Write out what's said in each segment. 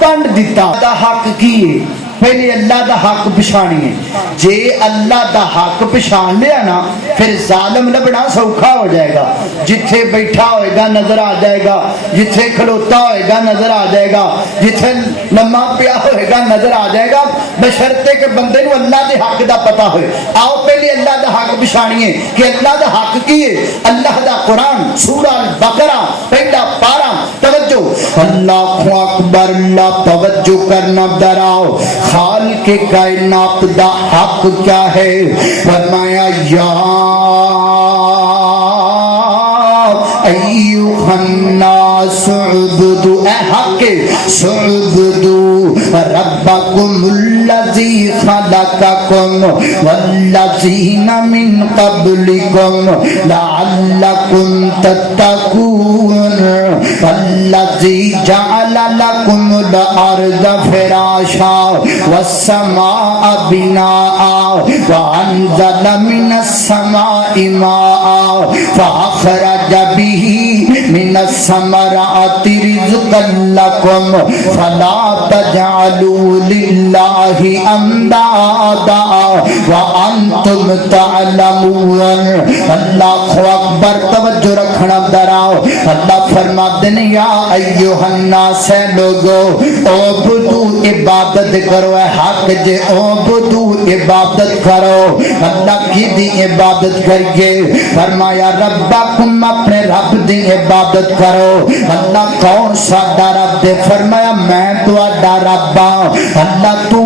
بند دیتا دا حق کی ہے پہلے اللہ دا حق پچھانیے جے اللہ دا حق پچھان لیا نا پھر ظالم لبنا سوکھا ہو جائے گا جتھے بیٹھا ہوئے گا نظر آ جائے گا جتھے کھلوتا ہوئے گا نظر آ جائے گا جتھے لمحہ پیا ہوئے گا نظر آ جائے گا بشرطے کہ بندے نو اللہ دے حق دا پتہ ہوئے آؤ پہلے اللہ دا حق پچھانیے کہ اللہ دا حق کی ہے اللہ دا قرآن سورہ البقرہ پہلا پارہ توجہ اللہ اکبر اللہ توجہ کرنا دراؤ خالق کائنات دا حق کیا ہے فرمایا یا ایوہ الناس عبدو اے حق سعبدو ربکم الذی خلقکم والذین من قبلکم لعلکم تتقون والذی جعل لکم الارض فراشا والسماء بناء وانزل من السماء ماء فاخرج به من الثمرات رزقا لكم فلا تجعلوا لله اندادا وانتم تعلمون اللہ اکبر توجہ رکھنا دراؤ اللہ فرماتے ہیں یا ایھا الناس لوگو عبدو عبادت کرو اے حق جے عبدو عبادت کرو اللہ کی دی عبادت کریے فرمایا ربکم اپنے رب دی عبادت کرو اللہ کون ساڈا رب دے فرمایا میں تہاڈا رب ہاں اللہ تو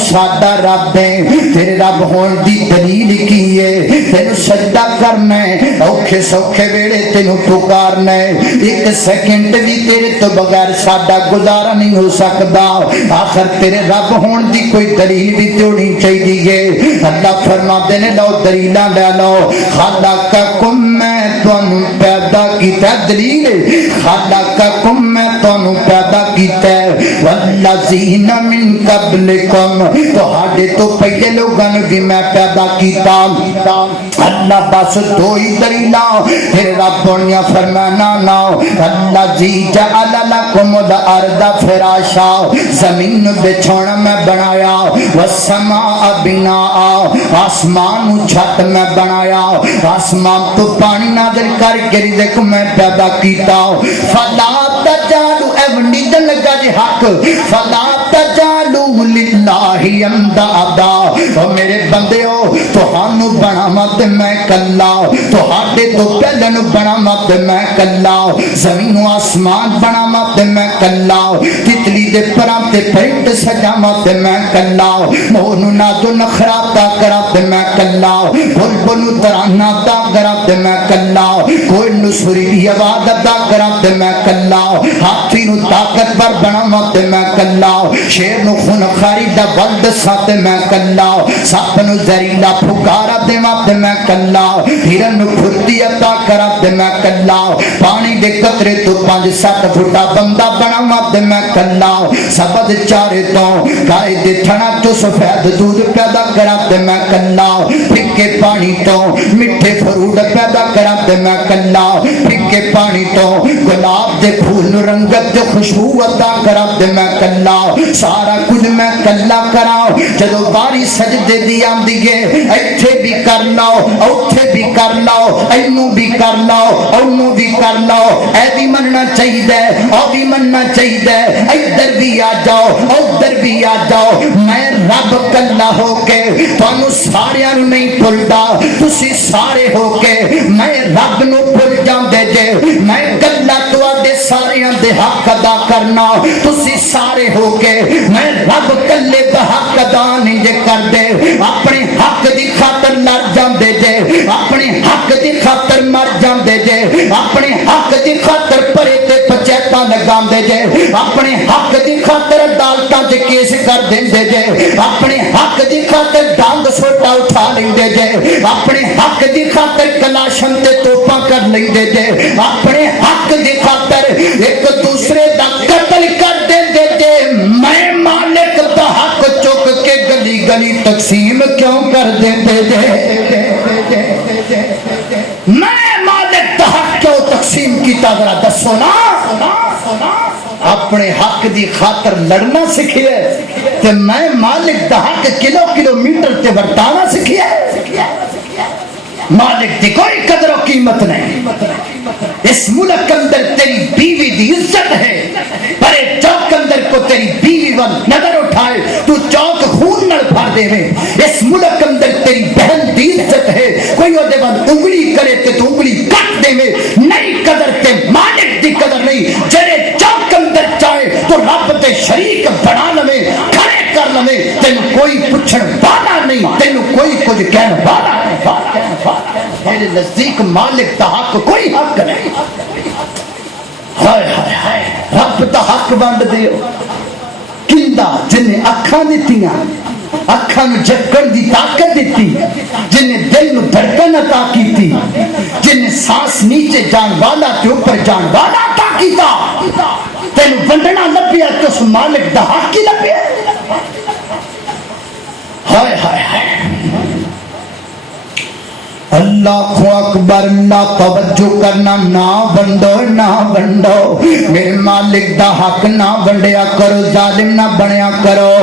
ساڈا رب ہے تیرے رب ہون دی دلیل کی ہے تینوں سجدہ کرنا ہے اوکھے سوکھے ویڑے تینوں پکارنا ہے ایک سیکنڈ بھی تیرے تو بغیر ساڈا گزارا نہیں ہو سکتا آخر تیرے رب ہون دی کوئی دلیل بھی تو ہونی چاہیے اللہ فرماتے ہیں لو دلیلاں لے لو خلقکم میں تانوں پیدا کیتا دلیل خلقکم میں تانوں پیدا کیتا والذین من قبلکم تہاڈے تو پہلے لوگاں نوں بھی میں پیدا کیتا اللہ بس دو ہی دلیلاں پھر رب نے فرمایا نا الذی جعل لکم الارض فراشا زمین بچھونا میں بنایا والسماء بناء آسمان چھت میں بنایا آسمان تو پانی نازل کر کے رزق میں پیدا کیتا فلا تجعلوا ایونی دن لگا جی حق فلا تجعلوا للہ اندادا او میرے بندیو تہانوں بنا مت میں کلا تہاڈے تو پہلے نوں بنا مت میں کلا زمین و آسمان بنا مت میں کلا تتلی دے پراں تے پرنٹ سجا مت میں کلا مون نادو نخراتا کرا تے میں کلا بلبل ترانا تا کرا تے میں کلا کوئی نسری دی آواز ادا کرا تے میں کلا ہاتھی نو طاقتور بنا مت میں کلا شیر نو خون خاری دا ولد سات میں کلا سپ نو زہریلا پھکارا دے مت میں کلا ہرن نو پھرتی عطا کرا دے میں کلا پانی دے قطرے تو 5-7 فٹا بندہ بنا مت میں کلا سبد چارے تو گائے دے تھنا تو سفید دودھ پیدا کرا دے میں کلا پھکے پانی تو میٹھے فروٹ پیدا کرا دے میں کلا پھکے پانی تو گلاب دے پھول رنگت دے خوشبو عطا کرا دے میں کلا سارا کچھ میں کلا کراؤ جدو باری سجدے دی آندی گے ایتھے بھی کر لاؤ اوتھے بھی کر لاؤ اینو بھی کر لاؤ اونو بھی کر لاؤ اے بھی مننا چاہیے او بھی مننا چاہیے ادھر بھی آ جاؤ ادھر بھی آ جاؤ میں رب کلا ہو کے تانوں ساریاں نوں نہیں بھلدا تسی سارے ہو کے میں رب نو بھل جاندے جے میں کلا تواڈے ساریاں دے حق ادا کرنا تسی سارے ہو کے میں رب کلے دا حق ادا نہیں جے کر دے اپنے حق دی خاطر لڑ جاندے جے اپنے حق دی خاطر مر جاندے جے اپنے حق دی خاطر پرے تے پچیتاں لگاندے جے اپنے حق دی خاطر عدالتاں تے کیس کر دیندے جے اپنے حق دی خاطر ڈانگ سوٹا اٹھا لیندے جے اپنے حق دی خاطر کلاشن تے توپاں کر لیندے جے اپنے حق دی خاطر ایک دوسرے دا قتل کر دیندے جے میں مالک دا حق چک کے گلی گلی تقسیم کیوں کر دیندے جے میں مالک دا حق کیوں تقسیم کیتا ذرا دسو نا اپنے حق دی خاطر لڑنا سکھیا تے میں مالک دا حق کلومیٹر تے ورتانا سکھیا. مالک دی کوئی قدر و قیمت نہیں. اس ملک اندر تیری بیوی دی عزت ہے، پر چوک اندر کو تیری بیوی ول نظر اٹھائے تو چوک خون نال بھر دے میں. اس ملک اندر تیری بہن دی عزت ہے، کوئی او دے ول انگلی کرے تے تو انگلی کٹ دے میں. نہیں قدر تے مالک دی قدر نہیں. جڑے چوک اندر چاہے تو رب تے شریک بنا لوے، کھڑے کر لوے، تینوں کوئی پوچھن والا نہیں، تینوں کوئی کچھ کہن والا نہیں. میرے نزدیک مالک دا حق کوئی حق نہیں. ہائے ہائے ہائے رب دا حق بند دیو. کندا جنہیں اکھاں دتیاں، اکھاں نوں جھپکن دی طاقت دیتی، جنہیں دل نوں دھڑکن عطا کیتی، جنہیں سانس نیچے جان والا تے اوپر جان والا عطا کیتا، تینوں ونڈنا لبیا تو اس مالک دا حق ہی لبیا. ہائے ہائے ہائے اللہ اکبر. نہ توجہ کرنا، نہ ونڈو نہ ونڈو. میرے مالک دا حق نہ ونڈیا کرو، ظالم نہ بنیا کرو.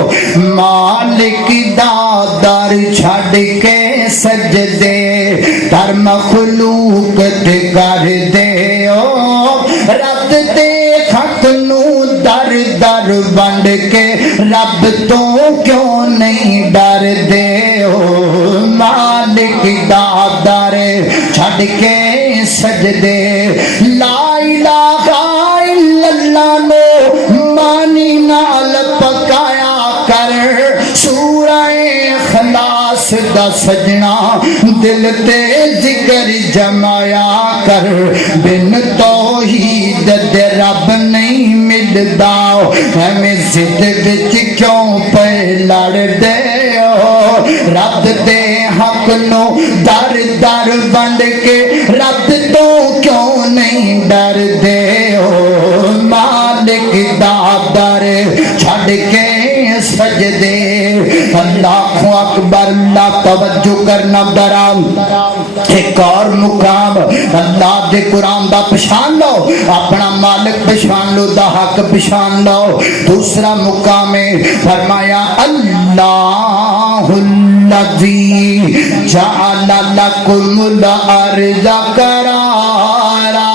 مالک دا در چھڈ کے سجدے در مخلوق تے کر دے. او رب دے خط نو در در ونڈ کے رب تو کیوں نہیں ڈر دے. او مالک دا در چھڈ کے سجدے لا الہ الا اللہ نو مانی نال پکایا کر. سورہ اخلاص دا سجنا دل تے ذکر جمایا کر. بن توحید دے رب نہیں ملدا، ہمیں ضد وچ کیوں پے لڑ دے. رب دے حق نو در در ونڈ کے رب تو کیوں نہیں ڈر دے. مالک دا در چھڈ کے سجدے. اللہ اکبر. اللہ توجہ کرنا ذرا. ایک اور مقام اللہ دے قرآن دا پہچان لو، اپنا مالک پہچان لو، دا حق پہچان لو. دوسرا مقام فرمایا اللہ الذی جعل لکم الارض قرارا.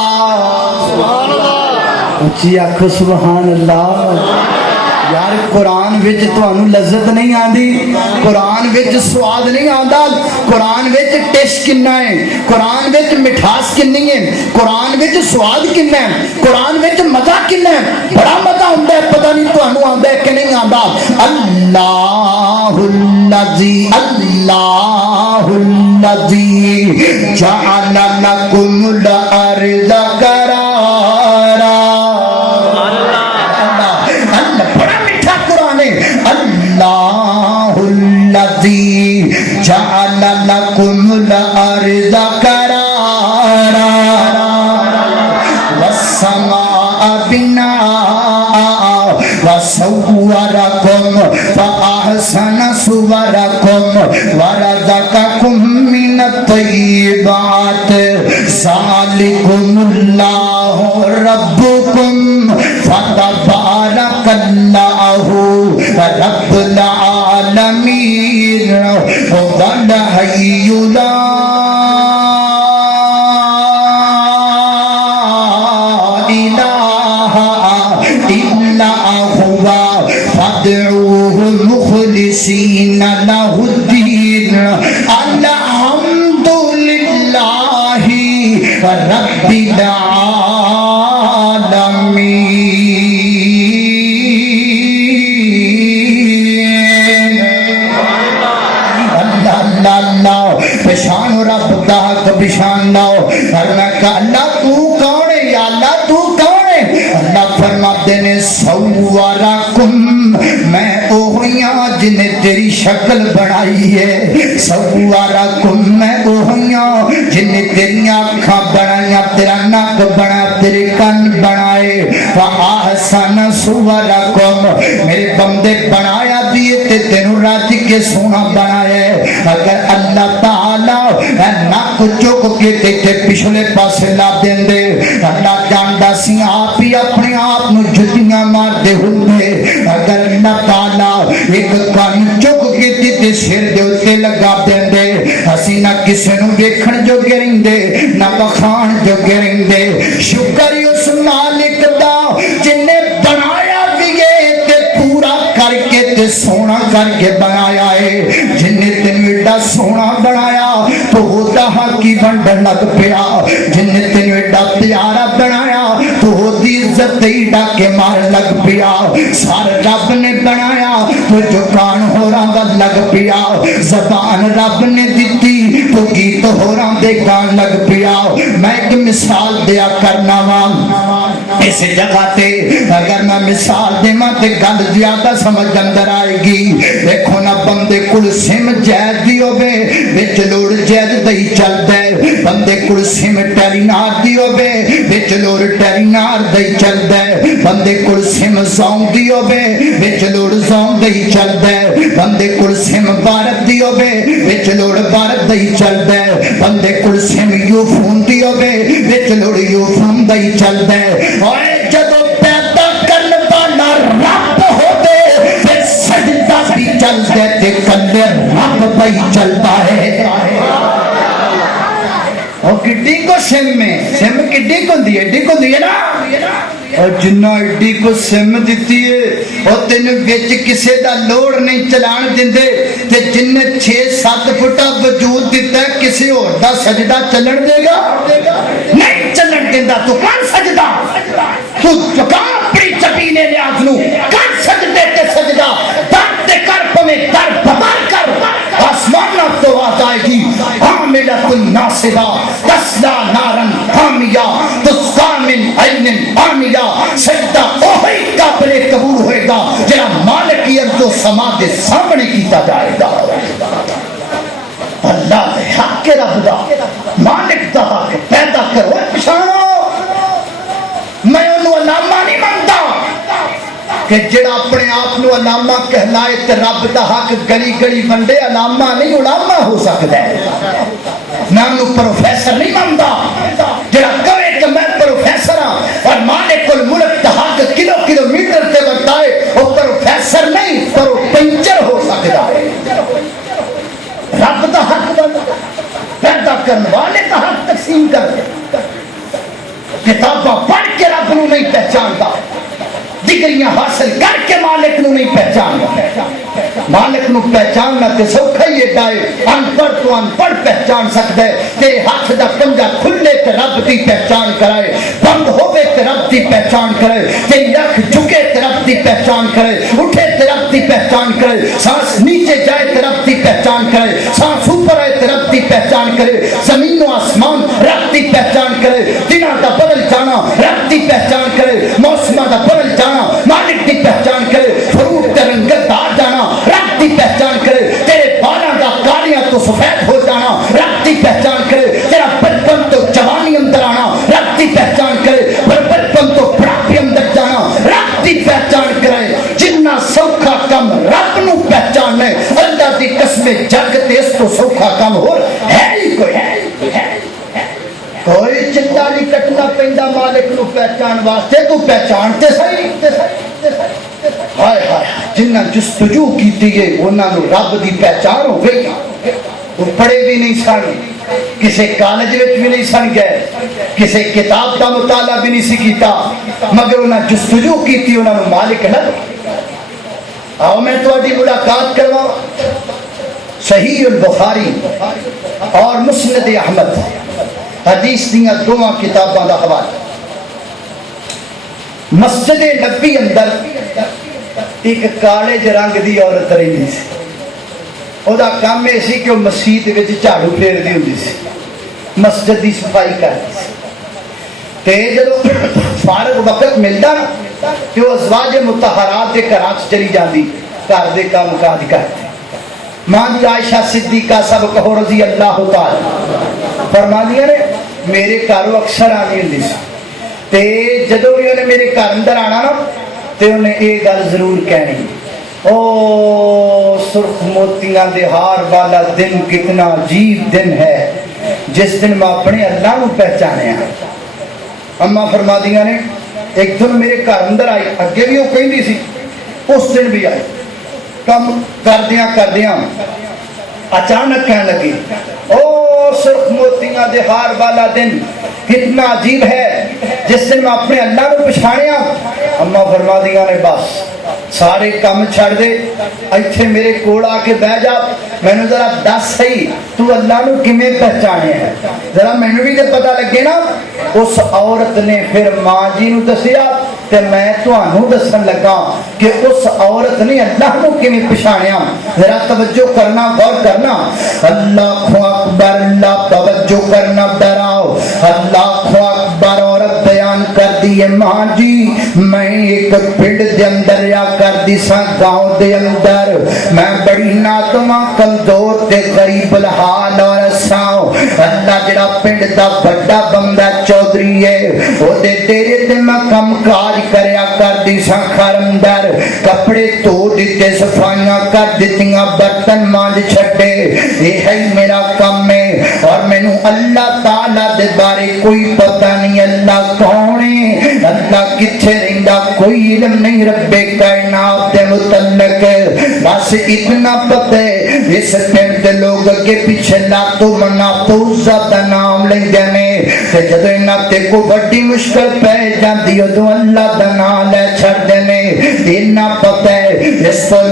اچھی آنکھو سبحان اللہ. یار قرآن وچ تانوں لذت نہیں آندی، قرآن وچ سواد نہیں آندا، قرآن وچ ٹیسٹ کنا ہے، قرآن وچ مٹھاس کنی ہے، قرآن وچ سواد کنا ہے، قرآن وچ مزہ کنا ہے. بڑا مزہ ہوندا ہے، پتہ نہیں تانوں آندا ہے کہ نہیں آندا. اللہ الذی اللہ الذی جعل لکم الارض قرارا. اللہ الذی جعل لکم الارض قرارا والسماء بناء وصورکم فاحسن صورکم ورزقکم من الطیبات. ذالکم اللہ ربکم فتبارک اللہ رب العالمین هو الحی لا الہ الا هو فادعوه مخلصین له الدین. الحمد للہ رب پہچانو رب دا حق پہچانو. فرمایا کہ اللہ تو کون ہے، یا اللہ تو کون ہے. اللہ فرماتے ہیں سوارکم، میں اوہیاں جنہیں تیری شکل بنائی ہے. سوارکم، میں اوہیاں جنہیں تیری آنکھاں بنایا، تیرا نک بنا، تیرے کان بنا ہے فَأَحْسَنَ صُوَرَكُمْ میرے بندے بنایا دیے تے تینوں رات کے سونا بنایا ہے اگر اللہ تعالی نک چک کے تے پچھلے پاسے لا دین دے اللہ جاندا سی آپ ہی اپنے آپ نو جتیاں مار دے ہوندے اگر اللہ تعالی ایک کان چک کے تے سر دے اوتے لگا دین دے اسی نہ کسے نو ویکھن جو گرندے نہ بخان جو گرندے شکر اس مالک دا جن نے بنایا بھی تے پورا کر کے تے سونا کر کے بنایا ہے جن نے تینوں ایڈا سونا بنایا تو ہوتا حقی بنڈن لگ پیا جن نے تینوں ایڈا پیارا بنایا تو ہوتی عزت ایڈا کے مار لگ پیا سارا رب نے بنایا تو جو کان ہو رہا لگ پیا زبان رب نے دیتی تو گیت ہو رہا دے گان لگ پیا میں ایک مثال دیا کرنا وام اس جگہ تے اگر میں مثال دے ماں تے گل زیادہ سمجھ اندر آئے گی دیکھو نا بندے کل سم جائد دیو بے بچ لوڑ جائد دہی چل دے بندے کل سم ٹیلی نار دیو بے بچ لوڑ ٹیلی نار دہی چل دے بندے کل سم زون دیو بے بچ لوڑ زون دہی چل دے بندے کل سم بارت دیو بے بچ لوڑ بارت دہی چل دے بندے کل سم یو فون دیو بے بچ لوڑ یو فون دہی چل دے اوے جدو پیدا کرنے والا رب ہو دے پھر سجدہ بھی چل دے تے کلے رب بھی چلتا ہے اور کڈی کو سم میں سم کڈی کو دیئے نا اور جنہ اڈی کو سم دیتی ہے اور تینوں وچ کسے دا لوڑ نہیں چلان دیندے تے جن نے 6-7 فٹا وجود دیتا ہے کسی اور دا سجدہ چلن دے گا نہیں چلن دیندا تو کون سجدہ تو کہاں اپنی چپینے لیاز نو کون سجدے تے سجدہ در تے کر پمیں در ببار کر آسمان تو آ جائے گی عاملۃ الناصبہ تسلا نارن حامیہ تسقا من عین آمیہ سجدہ اوہی قابل قبول ہوئے گا جہاں مالک ارض و سما دے سامنے کیتا جائے گا اللہ دے حق کے رب دا مالک دا حق پیدا کرو پچھانو میں انہوں علامہ نہیں مانتا کہ جڑا اپنے آپ نو علامہ کہلائے تے رب دا حق گلی گلی بندے علامہ نہیں علامہ ہو سکتا ہے میں انہوں پروفیسر نہیں مانتا جڑا کہے کہ میں پروفیسر ہاں اور مالک الملک دا حق کلومیٹر تے بتائے وہ پروفیسر نہیں پروپنچر ہو سکتا ہے رب دا حق پیدا کرنے والے دا حق تقسیم کر کتاباں پڑھ کے رب نو نہیں پہچانتا ڈگریاں حاصل کر کے مالک نو نہیں پہچانتا مالک نو پہچاننا تے سوکھا ہی ہے ان پڑھ تو ان پڑھ پہچان سکتا ہے تے ہاتھ دا پنجا کھلے تے رب دی پہچان کرائے بند ہوئے تے رب دی پہچان کرائے تے رکھ جھکے تے رب دی پہچان کرائے اٹھے تے رب دی پہچان کرائے سانس نیچے جائے تے رب دی پہچان کرائے سانس اوپر آئے تے رب دی پہچان کرے زمین و آسمان رب دی پہچان کرے دنوں دا بدل جانا رب دی پہچان کرے موسمہ دا بدل جانا مالک دی پہچان کرے فروٹ تے رنگت آ جانا رب دی پہچان کرے تیرے بالاں دا کالیاں تو سفید ہو جانا رب دی پہچان کرے تیرا بچپن تو جوانی اندر آنا رب دی پہچان کرے بچپن تو بڑھاپے اندر جانا رب دی پہچان کرے جنہ سوکھا کم رب نو پہچاننے اللہ دی قسم جگ تے اس کو سوکھا کم ہو ہے ہی کوئی چٹا نہیں کٹنا پیندا مالک نو پہچان واسطے تو پہچانتے صحیح ہائے ہائے جنہ جستجو کیتی ہے انہاں نو رب دی پہچان ہو گئی وہ پڑھے بھی نہیں سن کسی کالج وچ بھی نہیں سن گئے کسی کتاب دا مطالعہ بھی نہیں سی کیتا مگر انہاں جستجو کیتی انہاں نو مالک لگ آؤ میں تہاڈی ملاقات کرواں صحیح البخاری اور مسند احمد حدیث دیاں دونوں کتاباں دا حوالہ مسجد نبی اندر ایک کالے رنگ دی عورت رہی سی او دا کام یہ سی کہ وہ مسجد وچ جھاڑو پھیر دی ہوندی سی مسجد دی صفائی کرتی سی تے جدوں فارغ وقت ملدا تے وہ ازواج مطہرات دے گھراں چلی جاندی گھر دے کام کاج کرتی ماں دی عائشہ صدیقہ سب کہو رضی اللہ تعالی فرماندیاں نے میرے گھروں اکثر آنی ہوندی سی تے جدوں بھی انہیں میرے گھر اندر آنا نا تے انہیں یہ گل ضرور کہنی، او سرخ موتیاں دے ہار والا دن کتنا عجیب دن ہے جس دن میں اپنے اللہ کو پہچانے ہیں۔ اما فرما دیاں نے ایک دن میرے گھر اندر آئی، اگے بھی وہ کہندی سی، اس دن بھی آئی، کم کردیاں اچانک کہنے لگی، او سرخ موتیاں دے ہار والا دن کتنا عجیب ہے جس دن میں اپنے اللہ کو پچھاڑیا۔ اما فرما دیاں نے بس سارے کام چھڑ دے، ایتھے میرے کول آ کے بہ جا، مینوں ذرا دس صحیح تو اللہ نو کیویں پہچانے ہے، ذرا مینوں بھی تے پتہ لگے نا۔ اس عورت نے پھر ماں جی نو دسیا تے میں تانوں دسن لگا کہ اس عورت نے اللہ نو کیویں پہچانیا۔ ذرا توجہ کرنا، غور کرنا، اللہ اکبر، اللہ توجہ کرنا، ڈراؤ، اللہ اکبر۔ عورت بیان کر دی ماں جی میں ایک پنڈ دے اندر یا کر دی سا گاؤں دے اندر، میں بڑی ناتواں کمزور تے غریب الحال اور ساؤ، اللہ جڑا پنڈ دا بڑا بندہ چودھری ہے او دے تیرے تے میں کم کاج کریا کر دی سا گھر اندر، کپڑے دھو دیتے، صفائیاں کر دیتیاں، برتن مانج چھڈے، یہ ہے میرا کام ہے۔ اور مینوں اللہ تعالی دے بارے کوئی پتہ نہیں، اللہ کون ہے، اللہ کتھے رہندا کوئی علم نہیں، رب کائنات دے متعلق بس اتنا پتہ ہے اس پنڈ دے لوگ اگے پیچھے لاتو مناتو عزا دا نام لیندے نے، تے جدوں انہاں تے کوئی بڑی مشکل پے جاندی ادوں اللہ دا نام لے چھڈدے نے۔ اتنا پتہ ہے اس